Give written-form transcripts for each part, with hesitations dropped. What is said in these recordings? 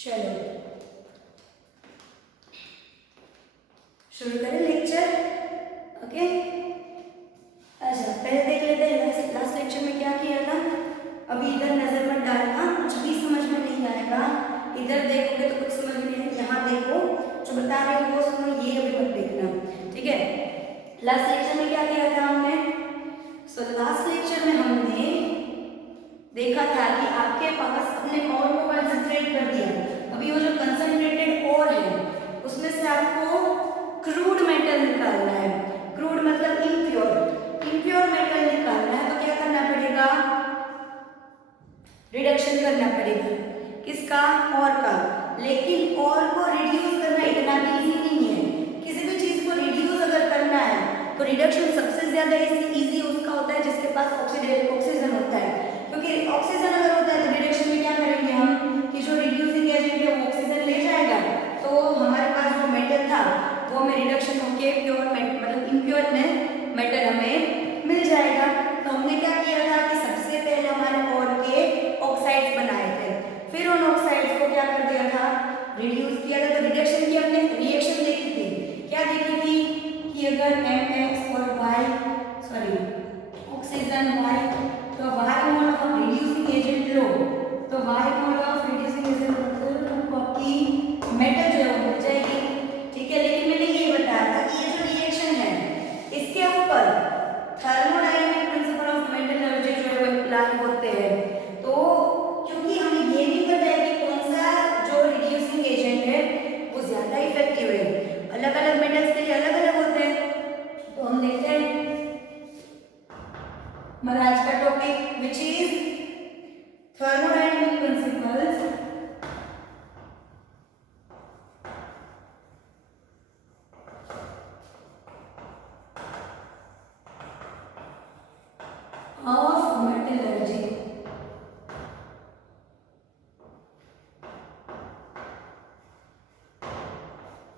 चलो शुरू करें लेक्चर। ओके, अच्छा पहले देख लेते हैं लास्ट लेक्चर में क्या किया था। अभी इधर नजर मत डालना, कुछ भी समझ में नहीं आएगा। इधर देखोगे तो कुछ समझ में नहीं, यहाँ देखो जो बता रहे हो वो सुनो, ये अभी मत देखना, ठीक है। लास्ट लेक्चर में क्या किया था हमने? लास्ट लेक्चर में हमने देखा था कि आपके पास अपने और को कंसंट्रेट कर दिया। अभी वो जो कंसंट्रेटेड और है उसमें से आपको क्रूड मेटल निकालना है। क्रूड मतलब इम्प्योर मेटल निकालना है, तो क्या करना पड़ेगा? रिडक्शन करना पड़ेगा। किसका? और का। लेकिन और को रिड्यूस करना इतना भी इजी नहीं है। किसी भी चीज को रिड्यूस अगर करना है तो रिडक्शन सबसे ज्यादा इजी उसका होता है जिसके पास ऑक्सीजन होता है, क्योंकि ऑक्सीजन अगर होता है तो रिडक्शन में क्या करेंगे हम कि जो रिड्यूसिंग एजेंट है वो ऑक्सीजन ले जाएगा, तो हमारे पास जो मेटल था वो में रिडक्शन होके प्योर मतलब इम्प्योर में मेटल हमें मिल जाएगा। तो हमने क्या किया था कि सबसे पहले हमारे और के ऑक्साइड्स बनाए थे, फिर उन ऑक्साइड्स को क्या कर दिया था? रिड्यूस किया था। तो रिडक्शन की हमने रिएक्शन देखी थी। क्या देखी थी कि अगर MX और Y ऑक्सीजन Y, तो Y mole of reducing agent लो, तो Y mole of reducing agent मतलब आपकी मेटल जो है वो मिल जाएगी, ठीक है। लेकिन मैंने ये बताया था कि ये जो रिएक्शन है इसके ऊपर thermodynamic principle of metal energy जो है वो अप्लाई होते हैं। तो क्योंकि हमें ये नहीं पता है कि कौन सा जो रिड्यूसिंग एजेंट है वो ज्यादा इफेक्टिव है, अलग अलग मेटल्स के लिए अलग अलग होते हैं। तो हम देखते हैं हमारा आज का topic which is thermodynamic principles of metallurgy.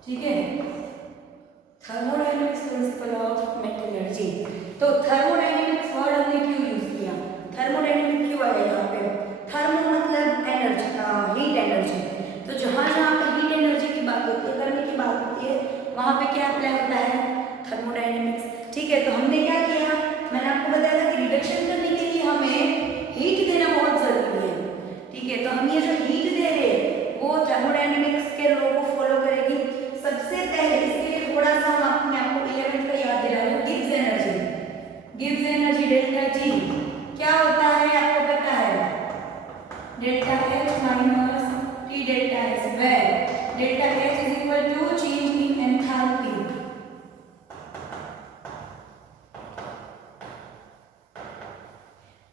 ठीक है, थर्मोडायनामिक्स प्रिंसिपल ऑफ मेटलर्जी। तो थर्मोडायनामिक्स वर्ड हमने क्यों यूज किया? थर्मोडायनामिक क्यों आया यहाँ पे? थर्मो मतलब एनर्जी, हीट एनर्जी। तो जहाँ जहाँ पे हीट एनर्जी की बात होती है, गर्मी की बात होती है, वहाँ पे क्या अप्लाई होता है? थर्मोडायनामिक्स। ठीक है, तो हमने क्या किया? मैंने आपको बताया था कि रिडक्शन करने के लिए हमें हीट देना बहुत जरूरी है, ठीक है। तो हम ये जो हीट दे रहे हैं वो थर्मोडायनामिक्स के लॉ को फॉलो करेगी। सबसे पहले इसके लिए थोड़ा सा हम आपको 11th का याद दिला रही हूँ। गिब्स एनर्जी डेल्टा जी क्या होता है आपको पता है? Delta H minus T delta S, where delta H is equal to change in enthalpy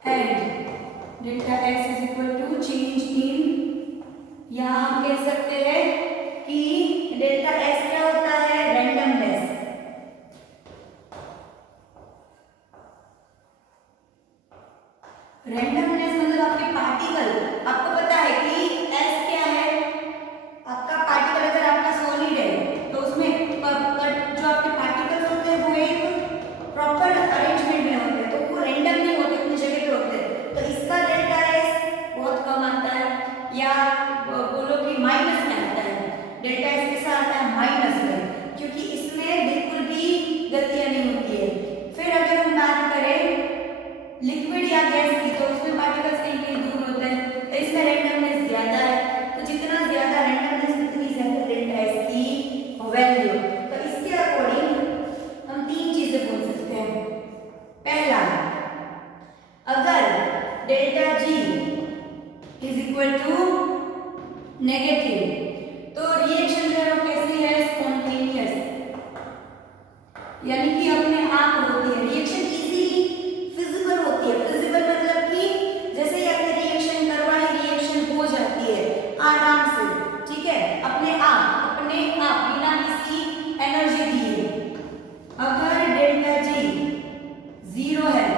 and delta S is equal to change in, या हम कह सकते हैं कि डेल्टा S क्या होता है? रैंडमनेस। रैंडमनेस मतलब आपके पार्टिकल, आपको पता है कि S क्या है? आपका पार्टिकल अगर आपका सॉलिड है तो उसमें जो आपके पार्टिकल्स होते हैं वो एक प्रॉपर अरेंजमेंट में होते हैं, तो वो रैंडम नहीं होते, अपनी जगह पे होते हैं। तो इसका डेल्टा S बहुत कम आता है, या बोलो कि माइनस में आता है। डेल्टा S के साथ आता है माइनस में, क्योंकि इसमें बिल्कुल भी गतियां नहीं होती है। फिर अगर हम बात करें लिक्विड या गैस की, तो उसमें पार्टिकल्स कहीं कहीं दूर होते हैं, तो इसमें रैंडमनेस ज्यादा है। तो जितना ज्यादा रैंडमनेस उतनी ज्यादा डेल्टा S की वैल्यू। तो इसके अकॉर्डिंग हम तीन चीजें बोल सकते हैं। पहला, अगर delta G is equal to negative तो रिएक्शन जो है वो कैसी है? स्पॉन्टेनियस, यानी कि अपने आप होती है। रिएक्शन इजीली फिजिबल होती है। फिजिबल मतलब कि जैसे ही आपने रिएक्शन करवाई, रिएक्शन हो जाती है आराम से, ठीक है, अपने आप बिना किसी एनर्जी दिए। अगर डेल्टा G 0 है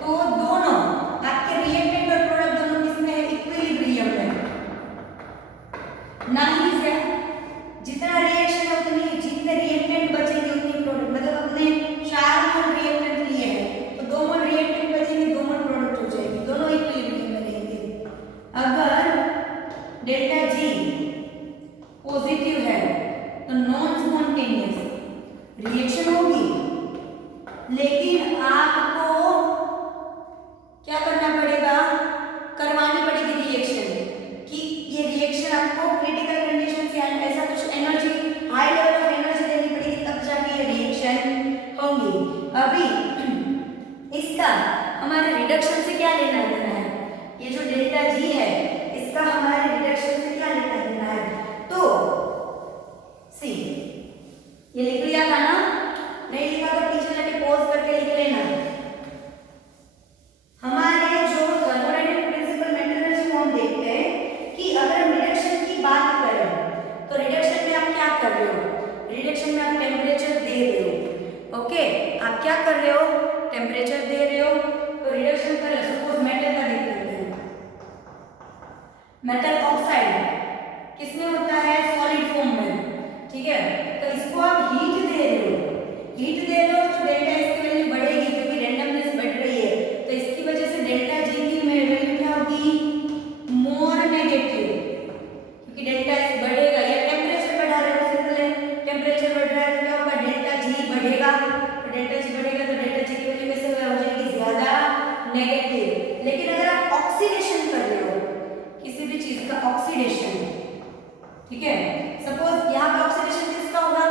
तो दोनों आपके रिएक्टेंट और प्रोडक्ट दोनों किसमें है? इक्विलिब्रियम में। ना ही से जितना रिएक्शन है उतनी, जितने रिएक्टेंट बचेंगे उतनी प्रोडक्ट, मतलब अपने 4 मोल रिएक्टेंट लिए हैं तो 2 मोल रिएक्टेंट बचेंगे, 2 मोल प्रोडक्ट हो जाएगी, दोनों इक्विलिब्रियम में रहेंगे। अगर डेल्टा G पॉजिटिव है तो नॉन स्पॉन्टेनियस रिएक्शन होगी, लेकिन आपको क्या करना पड़ेगा, करवानी पड़ेगी रिएक्शन, कि ये रिएक्शन आपको क्रिटिकल कंडीशन से ऐसा कुछ energy, high level of energy देनी पड़ेगी, तब जाके ये रिएक्शन होंगी। अभी इसका हमारे रिडक्शन से क्या लेना देना है, ये जो डेल्टा जी है इसका हमारे रिडक्शन से क्या लेना देना है, तो सी ये लिख लिया था ना, नहीं लिखा तो पीछे जाके पॉज करके लिख लेना। हमारे जो थर्मोडायनामिक प्रिंसिपल मेंटेनेंस को हम देखते हैं कि अगर हम रिडक्शन की बात करें तो रिडक्शन में आप क्या कर रहे हो, रिडक्शन में आप टेम्परेचर दे रहे हो, ओके आप क्या कर रहे हो, टेम्परेचर दे रहे हो, तो रिडक्शन करें, सपोज मेटल का देख लेते हैं, मेटल ऑक्साइड किसमें होता है, सॉलिड फॉर्म में, ठीक है, तो इसको आप हीट दे रहे हो, हीट दे रहे हो तो डेल्टा एस की वैल्यू बढ़ेगी क्योंकि रैंडमनेस बढ़ रही है, तो इसकी वजह से डेल्टा जी की वैल्यू क्या होगी, मोर नेगेटिव, क्योंकि डेल्टा एस बढ़ेगा या टेम्परेचर बढ़ा रहे हो, सिंपल है, टेम्परेचर बढ़ रहा है तो क्या होगा, डेल्टा जी बढ़ेगा, तो डेल्टा जी बढ़ेगा तो डेल्टा जी की वैल्यू कैसे हो जाएगी, ज्यादा नेगेटिव। लेकिन अगर आप ऑक्सीडेशन कर रहे हो किसी भी चीज का ऑक्सीडेशन, ठीक है, सपोज यहाँ पे ऑक्सीडेशन किसका होगा,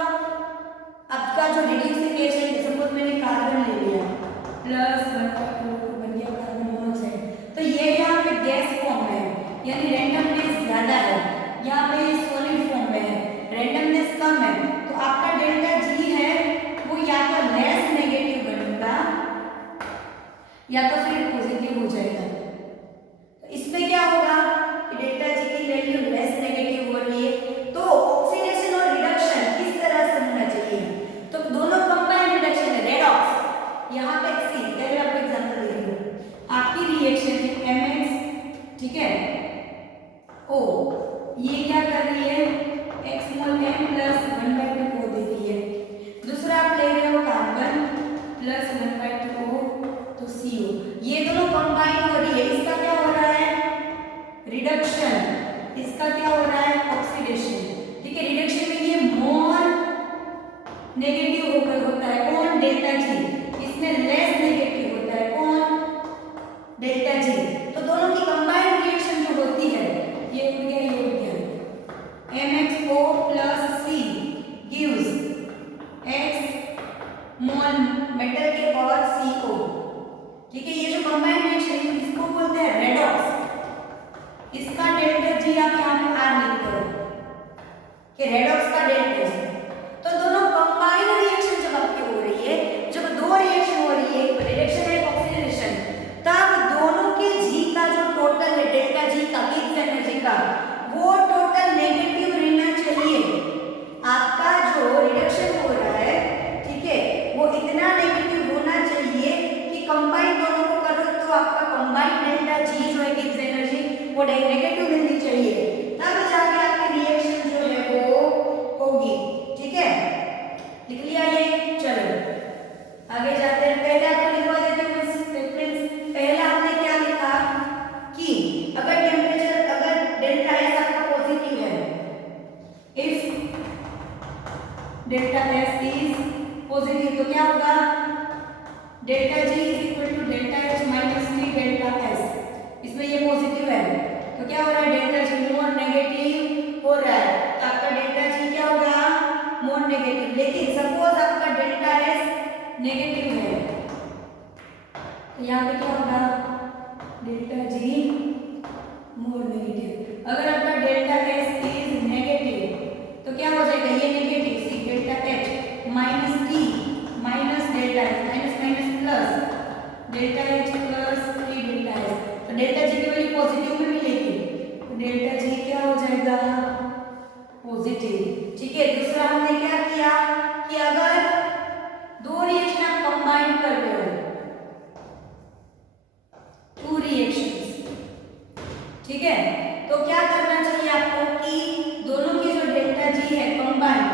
आपका जो रिड्यूसिंग एजेंट, सपोज मैंने कार्बन ले लिया प्लस बन गया कार्बन मोनोऑक्साइड, तो ये यहाँ पे गैस फॉर्म में है, यानी रैंडमनेस ज्यादा है, यहाँ पे सॉलिड फॉर्म में है, रैंडमनेस कम है, तो आपका डेल्टा जी है वो या तो लेस नेगेटिव बनेगा या तो फिर पॉजिटिव हो जाएगा। तो इसमें क्या होगा कि डेल्टा जी की वैल्यू लेस नेगेटिव हो रही है, तो ऑक्सीडेशन और रिडक्शन किस तरह से होना चाहिए, तो दोनों कंबाइंड रिडक्शन है, रेडॉक्स, यहाँ पे सी पहले आपको एग्जांपल दे रही हूँ, आपकी रिएक्शन है MX, ठीक है, O ये क्या कर रही है, x मोल m प्लस 1/2 O दे रही है, दूसरा आप ले रहे हो कार्बन प्लस 1/2 O तो CO, ये दोनों कंबाइन हो रही है, इसका क्या हो रहा है, रिडक्शन, इसका क्या हो रहा है, ऑक्सीडेशन, ठीक है, रिडक्शन में ये मोर नेगेटिव होकर होता है, कौन, डेल्टा जी, इसमें लेस नेगेटिव होता है, कौन, डेल्टा जी, तो दोनों की कंबाइंड रिएक्शन जो होती है, ये उड़ गया ये उड़ गया, MXO plus C gives X मोल मेटल के और CO, ठीक है, ये जो कंबाइंड रिएक्शन है इसको बोलते हैं रेडॉक्स, इसका डेल्टा जी आप यहाँ पे R लिखते हो कि रेडॉक्स का डेल्टा जी, तो दोनों कंबाइंड रिएक्शन जब आपकी हो रही है, जब दो रिएक्शन हो रही है, रिडक्शन है ऑक्सीडेशन, तब दोनों के जी का जो टोटल है डेल्टा जी का, गिब्स एनर्जी का, वो टोटल नेगेटिव रहना चाहिए, आपका जो रिडक्शन हो रहा है, ठीक है, वो इतना नेगेटिव होना चाहिए कि कंबाइन दोनों को करो तो आपका कंबाइंड डेल्टा जी जो है गिब्स एनर्जी वो नेगेटिव मिलनी चाहिए, तब जाके आपकी रिएक्शन जो है वो होगी, ठीक है, लिख लिया ये, चलो आगे जाते हैं, पहले आपको लिखवा देती हूँ फ्रेंड्स, पहला हमने क्या लिखा कि अगर टेम्परेचर, अगर डेल्टा एस आपका पॉजिटिव है, if delta S is positive तो क्या होगा, delta G is equal to delta H minus T delta S, इसमें ये पॉजिटिव है तो क्या हो रहा है, डेल्टा जी मोर नेगेटिव हो रहा है, तो आपका डेल्टा जी क्या होगा, मोर नेगेटिव, लेकिन सपोज आपका डेल्टा एस नेगेटिव है तो यहाँ पे क्या होगा, डेल्टा जी मोर नेगेटिव, अगर आपका डेल्टा एस इज नेगेटिव तो क्या हो जाएगा, ये negative C delta H minus T minus delta H, minus minus plus delta H plus T delta H, तो डेल्टा जी की वैल्यू पॉजिटिव में मिलेगी, तो डेल्टा जी क्या हो जाएगा, पॉजिटिव, ठीक है। दूसरा हमने क्या किया कि अगर दो रिएक्शन आप कंबाइन कर रहे हो, टू रिएक्शंस, ठीक है, तो क्या करना चाहिए आपको कि दोनों की जो डेल्टा जी है कंबाइन,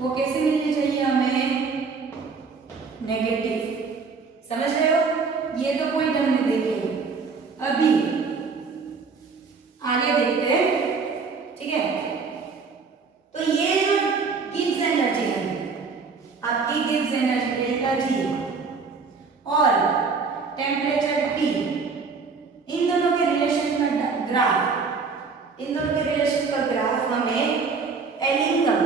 वो कैसे मिलनी चाहिए हमें, नेगेटिव, समझ रहे हो, ये तो पॉइंट हमने देखे। अभी ग्राफ, इन दोनों के रिलेशन का ग्राफ हमें एलिंघम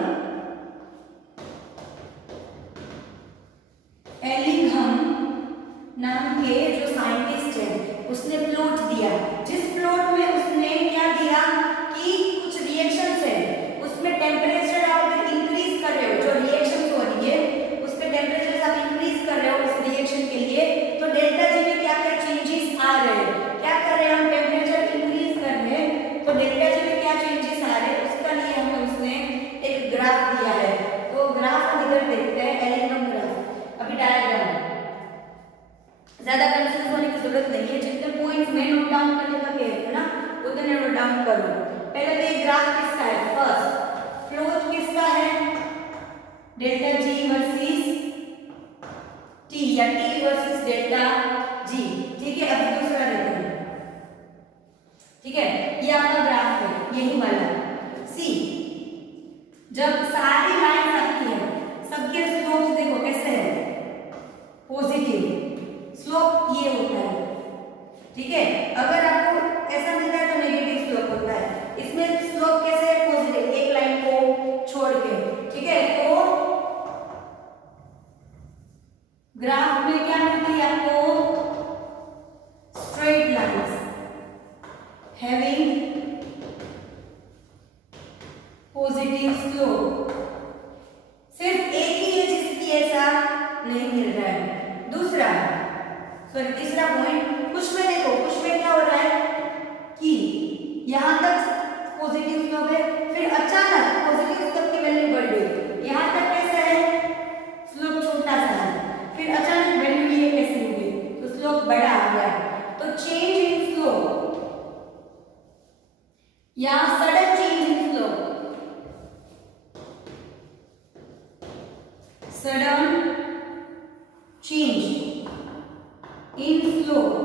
नाम के जो साइंटिस्ट है उसने प्लॉट दिया, जिस प्लॉट में उसने क्या दिया कि कुछ रिएक्शंस है उसमें टेम्परेचर आप अगर इंक्रीज कर रहे हो, जो रिएक्शंस हो रही है उसके टेम्परेचर आप इंक्रीज कर रहे हो उस रिएक्शन के लिए, तो डेल्टा जी में क्या क्या चेंजेस आ रहे हैं, क्या कर रहे हैं हम टेम्परेचर इंक्रीज कर रहे हैं तो डेल्टा जी में क्या चेंजेस आ रहे हैं उसका लिए हमें उसने एक ग्राफ दिया है। तो ग्राफ हम इधर देखते हैं, एलिंघम ग्राफ। अभी डायग्राम ज्यादा कंफ्यूज होने की जरूरत नहीं है, जितने पॉइंट्स में नोट डाउन करने का कह रहे ना उतने नोट डाउन करो। पहले तो ये ग्राफ किसका है, फर्स्ट फ्लोट किसका है, डेल्टा जी वर्सेस टी या टी वर्सेस डेल्टा जी, ठीक है। अभी दूसरा देखो, ठीक है, ये आपका ग्राफ है यही वाला सी, जब सारी लाइन आती है सबके स्लोप देखो कैसे है, पॉजिटिव स्लोप ये होता है, ठीक है। अगर आपको ऐसा मिलता है तो नेगेटिव स्लोप होता है, इसमें स्लोप कैसे है, पॉजिटिव, एक लाइन को छोड़ के, ठीक है। तो ग्राफ में क्या मिलती है आपको, straight lines having positive slope, सिर्फ एक ही है जिसकी ऐसा नहीं मिल रहा है। दूसरा सॉरी तीसरा पॉइंट, कुछ में देखो, कुछ में क्या हो रहा है कि यहां तक पॉजिटिव स्लोप है, फिर अचानक पॉजिटिव स्लोप की वैल्यू बढ़ गई, यहां तक कैसा है स्लोप छोटा सा है, फिर अचानक वैल्यू ये कैसे हो गई तो स्लोप बड़ा आ गया। तो चेंज इन स्लोप या sudden change in slope, sudden change in slope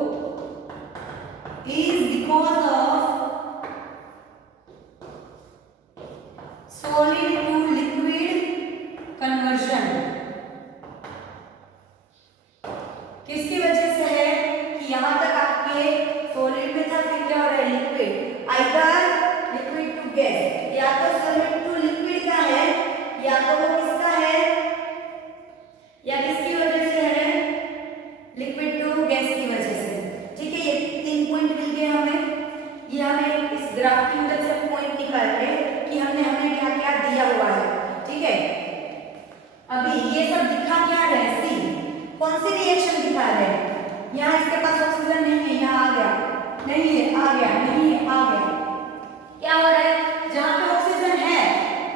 is because of solid to liquid conversion। किसकी वजह से है कि यहां तक आपके सॉलिड में था, फिर क्या हो रहा है liquid, either liquid to gas, या तो सॉलिड टू लिक्विड का है या तो वो किसका है या किसकी वजह से है, लिक्विड टू गैस की वजह से, ठीक है। ये 3 पॉइंट मिल गए हमें, ये हमें इस ग्राफ की मदद से पॉइंट निकाल रहे हैं कि हमने हमें क्या क्या दिया हुआ है, ठीक है। अभी ये सब दिखा क्या रहे हैं, सी कौन सी रिएक्शन दिखा रहे हैं, यहाँ इसके पास ऑक्सीजन नहीं है, यहाँ आ गया, नहीं है आ गया, नहीं है आ गया, क्या हो रहा है, जहां पे ऑक्सीजन है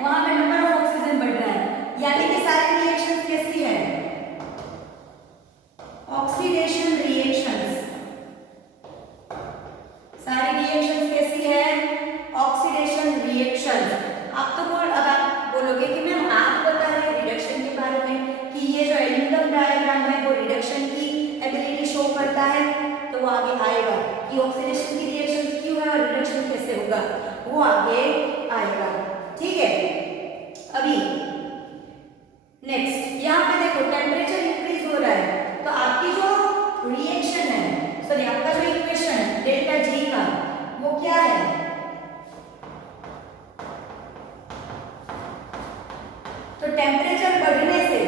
वहां पे नंबर ऑफ ऑक्सीजन बढ़ रहा है, यानी कि सारी रिएक्शंस कैसी है, ऑक्सीडेशन रिएक्शंस, सारी रिएक्शंस कैसी है, ऑक्सीडेशन रिएक्शंस। अब तो अब आप बोलोगे कि मैम आप बता रहे हैं रिडक्शन के बारे में कि ये जो एलिंघम डायग्राम है वो रिडक्शन की एबिलिटी शो करता है, तो वो आगे आएगा कि ऑक्सीडेशन की रिएक्शंस क्यों है और रिडक्शन कैसे होगा, वो आगे आएगा, ठीक है। अभी नेक्स्ट यहाँ पे देखो टेम्परेचर इंक्रीज हो रहा है, तो आपकी जो रिएक्शन है, सॉरी आपका जो इक्वेशन डेल्टा जी का वो क्या है, तो टेम्परेचर बढ़ने से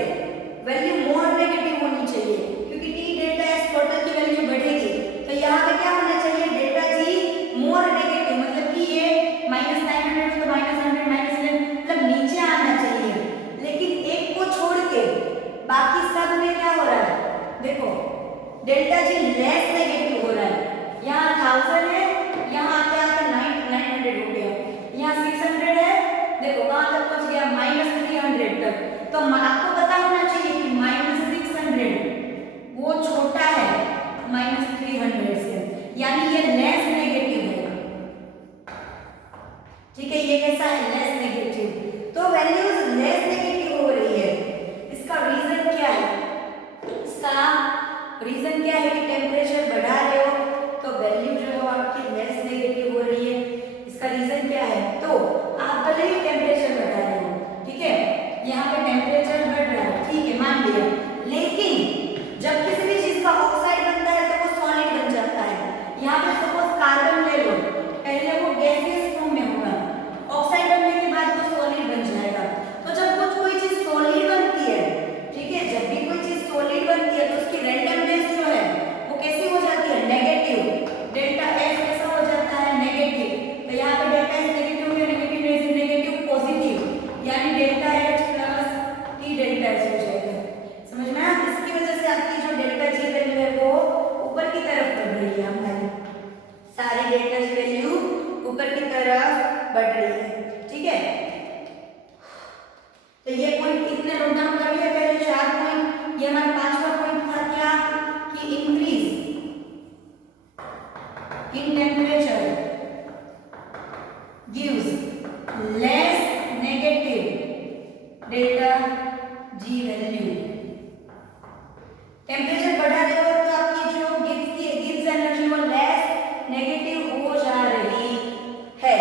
वैल्यू मोर नेगेटिव होनी चाहिए, क्योंकि टी डेल्टा एस टोटल की वैल्यू बढ़ेगी, तो यहाँ पे क्या होना चाहिए, डेल्टा जी मोर नेगेटिव, मतलब कि ये -900 तो -100 -10 मतलब नीचे आना चाहिए, लेकिन एक को छोड़ के बाकी सब में क्या हो रहा है, देखो डेल्टा जी लेस नेगेटिव हो रहा है, यहाँ 1000 है, यहाँ आते आते 900 हो गया, यहाँ 600 है, देखो कहाँ तक पहुंच गया -300 तक, एच वैल्यू ऊपर की तरफ बढ़ रही है, ठीक है। तो ये पॉइंट इतने नोट डाउन कर लिया पहले 4 पॉइंट। ये हमारा 5वां पॉइंट था क्या कि increase in temperature gives less negative delta G value. Temperature बढ़ा रहे हो तो आपकी जो गिब्स एनर्जी वो लेस नेगेटिव हो जा रही है,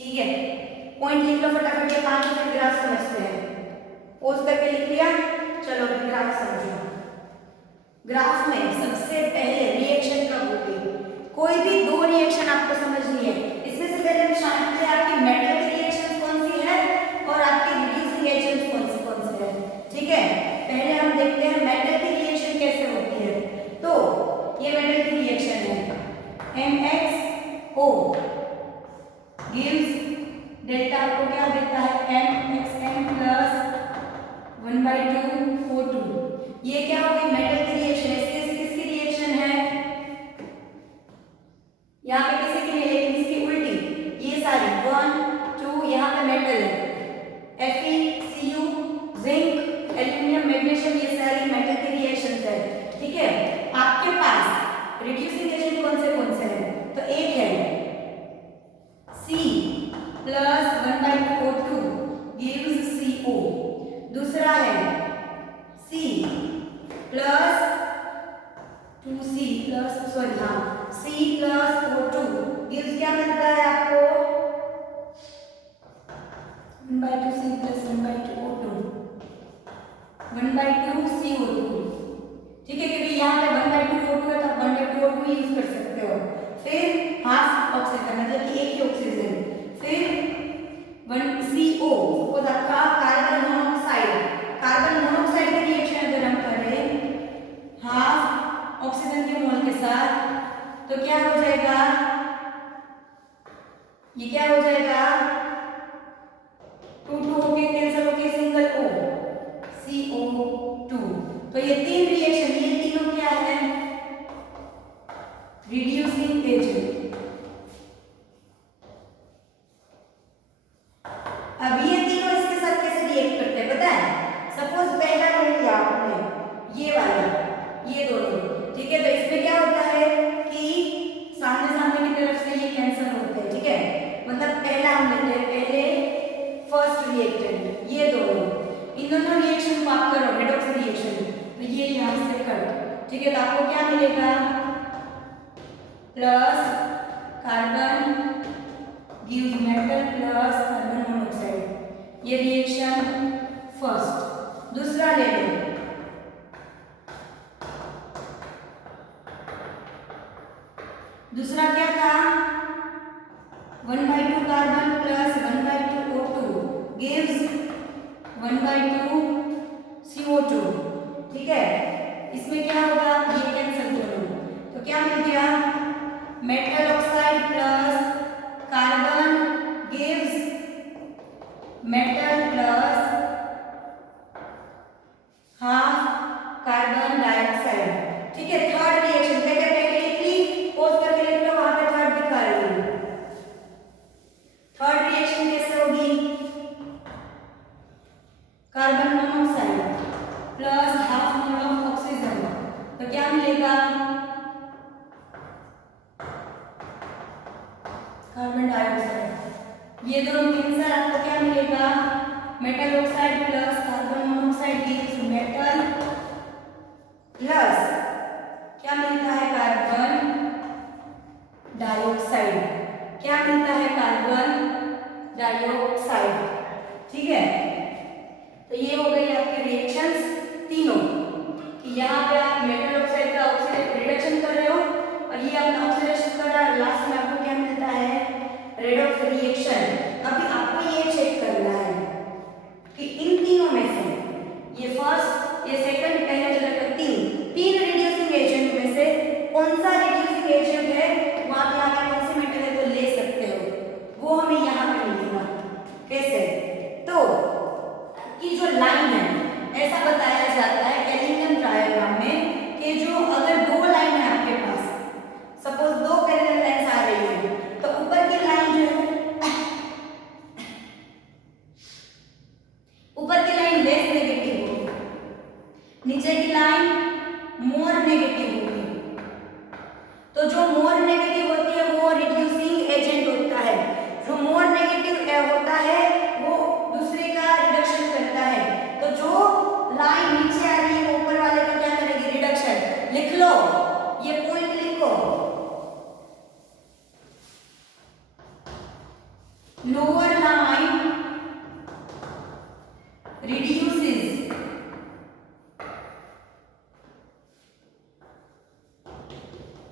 ठीक है। पॉइंट लिख लो फटाफट, ये 5 फिर ग्राफ समझते हैं। पोज करके लिख लिया, चलो ग्राफ समझो। ग्राफ में सबसे पहले रिएक्शन कब होती है? कोई भी दो रिएक्शन आपको समझनी है। इसमें से पहले हम जानते हैं आपकी मेटल की रिएक्शन कौन सी है और आपकी रिड्यूसिंग एजेंट कौन से है, ठीक है। पहले हम देखते हैं मेटल की रिएक्शन कैसे होती है। तो ये मेटल की रिएक्शन है, MxO गिव्स डेल्टा आपको क्या देता है MxN प्लस 1/2 O2। ये क्या होगी मेटल की रिएक्शन है। किसकी रिएक्शन है? यहाँ पे किसी की नहीं लेकिन इसकी उल्टी, ये सारी 1 2 यहाँ पे मेटल है FeCu जिंक एल्यूमिनियम मैग्नीशियम, ये सारी मेटल की रिएक्शंस है, ठीक है। आपके पास रिड्यूसिंग एजेंट कौन से हैं? तो एक है C plus 1/2 O2 gives CO। दूसरा है C plus 2C plus C plus O2 gives क्या मिलता है आपको 1/2C प्लस 1/2 O2 1/2 CO2, ठीक है। क्योंकि यहाँ पे 1/2 O2 है तो आप 1/2 O2 यूज कर सकते हो। फिर हाफ ऑक्सीजन मतलब कि एक ही ऑक्सीजन, फिर 1CO सपोज आपका कार्बन मोनोऑक्साइड की रिएक्शन अगर हम करें हाफ ऑक्सीजन के मोल के साथ तो क्या हो जाएगा, ये क्या हो जाएगा 2 2 होके कैंसिल होके सिंगल O CO2। तो ये तीन रिएक्शन, ये तीनों क्या है रिड्यूसिंग एजेंट। अब ये तीनों इसके साथ कैसे रिएक्ट करते हैं पता है? सपोज पहला ले लिया आपने ये वाला, ये दोनों, ठीक है। तो इसमें क्या होता है कि सामने की तरफ से ये कैंसिल होते हैं, ठीक है। मतलब पहला हम लेते हैं पहले फर्स्ट रिएक्टेंट, ये दोनों, इन दोनों रिएक्शन को आप करो रेडॉक्स रिएक्शन, तो ये यहाँ से कट, ठीक है। तो आपको क्या मिलेगा plus carbon gives metal plus carbon monoxide, ये रिएक्शन फर्स्ट। दूसरा ले लो, दूसरा क्या था 1/2 carbon plus 1/2 O2 gives 1/2 CO2, ठीक है। इसमें क्या होगा ये कैंसिल करो तो क्या मिल गया metal oxide plus carbon gives metal plus half carbon dioxide, ठीक है। थर्ड रिएक्शन पहले लिख ली, पोज करके लिख लो, वहां पे थर्ड दिखा रही हूं। थर्ड रिएक्शन कैसे होगी carbon monoxide plus half mole of oxygen, तो क्या मिलेगा कार्बन डाइऑक्साइड। ये दोनों कैंसर, आपको क्या मिलेगा metal oxide plus carbon monoxide gives metal plus क्या मिलता है कार्बन डाइऑक्साइड, क्या मिलता है कार्बन डाइऑक्साइड, ठीक है। तो ये हो गई आपके रिएक्शंस तीनों कि यहाँ पे आप मेटल ऑक्साइड का ऑक्सीडेशन रिडक्शन कर रहे हो और ये अपना ऑक्सीडेशन कर रहा है, लास्ट में आपको क्या मिलता है रेडॉक्स रिएक्शन। अभी आपको ये चेक करना है कि इन तीनों में से ये फर्स्ट ये सेकंड पहले जगह पर तीन रिड्यूसिंग एजेंट में से कौन सा रिड्यूसिंग एजेंट है, वहां पे आप कौन सी मेटल है तो ले सकते हो, वो हमें यहाँ पे मिलेगा। कैसे? तो की जो लाइन है ऐसा बताया जाता है एलिंगन डायग्राम में कि जो अगर दो लाइन है आपके पास, सपोज दो parallel lower line reduces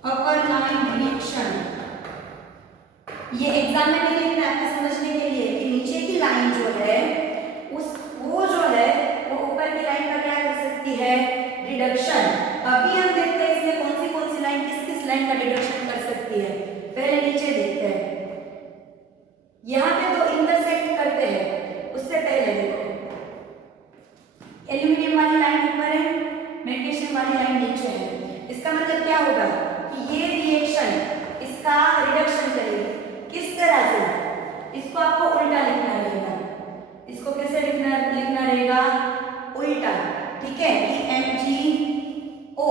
upper line reaction। ये एग्जाम में नहीं लिखना है, आपको समझने के लिए कि नीचे की लाइन जो है वो जो है वो ऊपर की लाइन का क्या कर सकती है, रिडक्शन। अभी हम देखते हैं इसमें कौन सी लाइन किस किस लाइन का रिडक्शन कर सकती है। पहले नीचे देखते हैं, यहाँ पे तो इंटरसेक्ट करते हैं, उससे पहले देखो एल्यूमिनियम वाली लाइन ऊपर है, मैग्नीशियम वाली लाइन नीचे है। इसका मतलब क्या होगा कि ये रिएक्शन इसका रिडक्शन करेगी। किस तरह से, इसको आपको उल्टा लिखना रहेगा। इसको कैसे लिखना रहेगा, उल्टा, ठीक है। MgO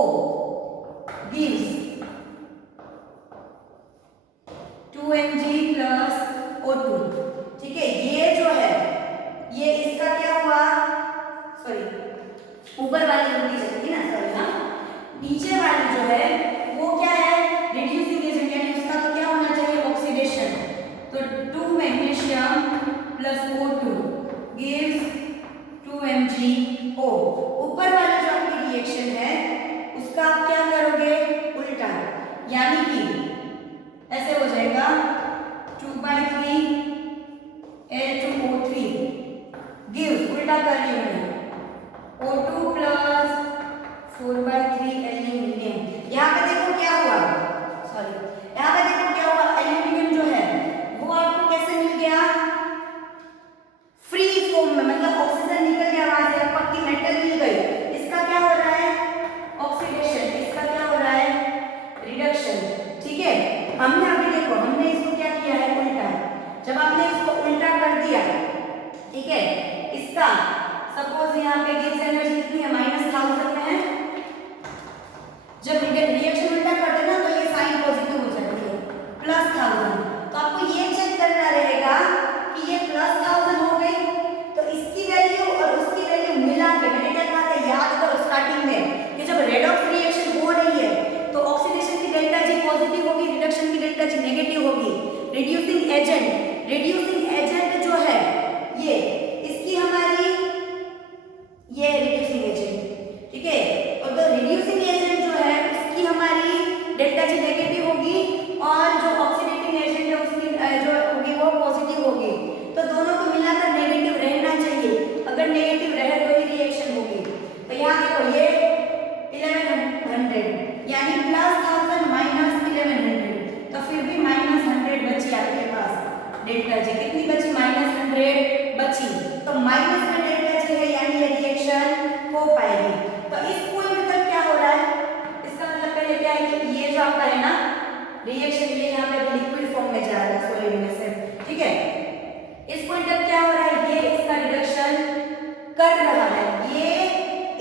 gives 2Mg plus O2, ठीक है। ये जो है ये इसका क्या हुआ, सॉरी ऊपर वाली उल्टी चलेगी ना, सॉरी हाँ, नीचे वाली जो है वो क्या है, रिड्यूसिंग एजेंट, यानी उसका तो क्या होना चाहिए, ऑक्सीडेशन। तो 2 magnesium plus O2 gives 2MgO। ऊपर वाला जो आपकी रिएक्शन है उसका आप क्या करोगे, उल्टा, यानी कि ऐसे हो जाएगा 2/3 L2O3 gives, उल्टा कर रही हूं O2 प्लस 4/3 एल्यूमिनियम। यहाँ पे देखो क्या हुआ, सॉरी यहाँ पे देखो क्या हुआ, एल्यूमिनियम जो है वो आपको कैसे मिल गया, फ्री फॉर्म में, मतलब ऑक्सीजन निकल गया वहां से, पक्की मेटल मिल गई। इसका क्या हो रहा है, ऑक्सीडेशन, इसका क्या हो रहा है, रिडक्शन, ठीक है। हमने अभी देखो हमने इसको क्या किया है, उल्टा। जब आपने इसको उल्टा कर दिया, ठीक है, इसका सपोज यहाँ पे गिव्स एनर्जी कितनी है, -1000 में है। जब रिएक्शन उल्टा कर देना तो ये साइन पॉजिटिव हो जाती है, +1000। तो आपको ये चेक करना रहेगा कि ये +1000 हो गई, तो इसकी वैल्यू और उसकी वैल्यू मिला के, मैंने क्या कहा था, याद करो स्टार्टिंग में कि जब रेडॉक्स रिएक्शन हो रही है तो ऑक्सीडेशन की डेल्टा जी पॉजिटिव होगी, रिडक्शन की डेल्टा जी नेगेटिव होगी। रिड्यूसिंग एजेंट जो है ये, इसकी हमारी ये रिड्यूसिंग एजेंट, ठीक है। और तो रिड्यूसिंग एजेंट जो है उसकी हमारी डेल्टा जी नेगेटिव होगी, और जो ऑक्सीडेटिंग एजेंट है उसकी जो होगी वो पॉजिटिव होगी। तो दोनों को मिलाकर नेगेटिव रहना चाहिए, अगर नेगेटिव रहे तो ही रिएक्शन होगी। तो यहाँ देखो ये 1100, यानी +1000 -1100, तो फिर भी -100 बची आपके पास डेल्टा जी। कितनी बची, -100 बची, तो माइनस में डेल्टा जी है, यानी ये रिएक्शन हो पाएगी। तो इस पॉइंट तक क्या हो रहा है, इसका मतलब पहले क्या है कि ये जो आपका है ना रिएक्शन, ये यहाँ पे लिक्विड फॉर्म में जा रहा है सॉलिड में से, ठीक है। इस पॉइंट तक क्या हो रहा है, ये इसका रिडक्शन कर रहा है, ये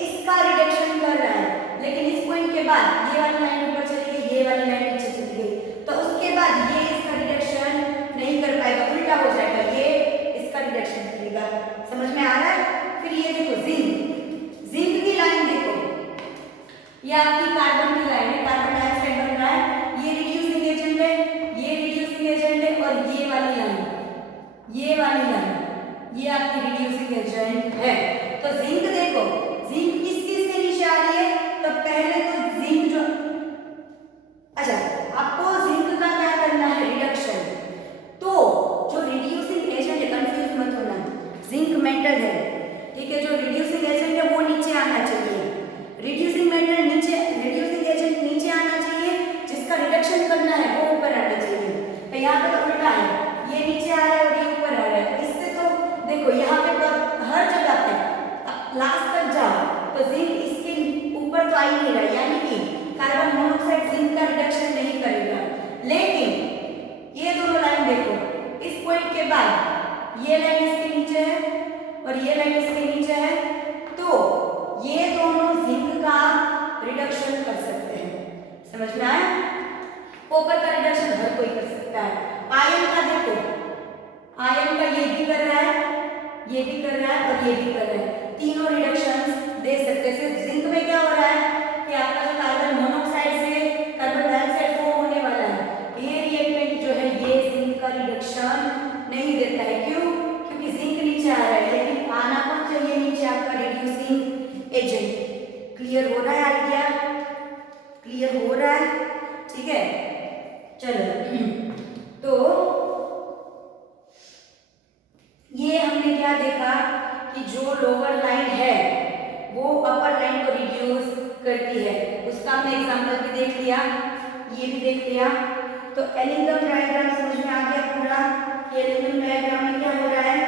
इसका रिडक्शन कर रहा है, लेकिन इस पॉइंट के बाद ये वाली लाइन ऊपर चली गई, ये वाली लाइन नीचे चली गई, तो उसके बाद ये इसका रिडक्शन नहीं कर पाएगा, उल्टा हो जाएगा, ये इसका रिडक्शन करेगा। समझ में आ रहा है। फिर ये देखो जिंक की लाइन देखो, ये आपकी कार्बन की लाइन है, कार्बन डाइऑक्साइड बन रहा है, ये रिड्यूसिंग एजेंट है, ये रिड्यूसिंग एजेंट है, और ये वाली लाइन ये आपकी रिड्यूसिंग एजेंट है। तो जिंक देखो, जिंक किस किस के नीचे आ रही है, तो पहले तो जिंक जो, अच्छा आपको जिंक का क्या करना है, रिडक्शन। तो जो रिड्यूसिंग एजेंट है, कंफ्यूज मत होना, जिंक मेटल है, ठीक है, जो रिड्यूसिंग एजेंट है वो नीचे आना चाहिए, रिड्यूसिंग एजेंट नीचे आना चाहिए, जिसका रिडक्शन करना है वो ऊपर आना चाहिए। तो यहाँ पे तो उल्टा है, ये नीचे आ रहा है और ये ऊपर आ रहा है। इससे तो देखो यहाँ पे तो हर जगह पे लास्ट तक जाओ तो जिंक इसके ऊपर तो आ ही नहीं रहा, यानी कि कार्बन मोनोऑक्साइड जिंक का रिडक्शन नहीं करेगा। लेकिन ये दोनों लाइन देखो, इस पॉइंट के बाद ये लाइन इसके नीचे है और ये लाइन इसके नीचे है, तो ये दोनों जिंक का रिडक्शन कर सकते हैं। समझ में आया। कॉपर का रिडक्शन हर कोई कर सकता है। आयरन का देखो, आयरन का ये भी कर रहा है, ये भी कर रहा है और ये भी कर रहा है, तीनों रिडक्शंस दे सकते हैं। सिर्फ जिंक में क्या हो रहा है कि आपका जो कार्बन मोनोऑक्साइड से कार्बन डाइऑक्साइड फॉर्म होने वाला है, ये रिएक्टेंट जो है ये जिंक का रिडक्शन नहीं देता है। तो ये हमने क्या देखा कि जो लोअर लाइन है वो अपर लाइन को रिड्यूस करती है, उसका हमने एग्जांपल भी देख लिया, ये भी देख लिया। तो एलिंगम डायग्राम समझ में आ गया पूरा कि एलिंगम डायग्राम में क्या हो रहा है।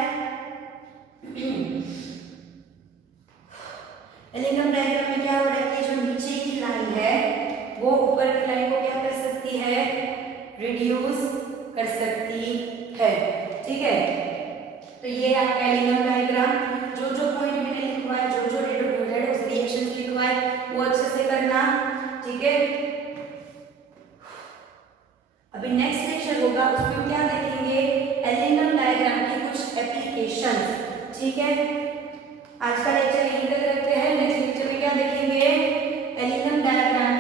एलिंगम डायग्राम में क्या हो रहा है कि जो नीचे की लाइन है वो ऊपर की लाइन को क्या कर सकती है, रिड्यूस कर सकती है, ठीक है। तो ये आपका एलिंगम डायग्राम, जो जो पॉइंट मैंने लिखवाए, जो जो रेडोस रिएक्शंस लिखवाए वो अच्छे से करना, ठीक है। अभी नेक्स्ट लेक्चर होगा, उसमें क्या देखेंगे, एलिंगम डायग्राम की कुछ एप्लीकेशंस, ठीक है। आज का लेक्चर यहीं तक रखते हैं, नेक्स्ट लेक्चर में क्या देखेंगे, एलिंगम डायग्राम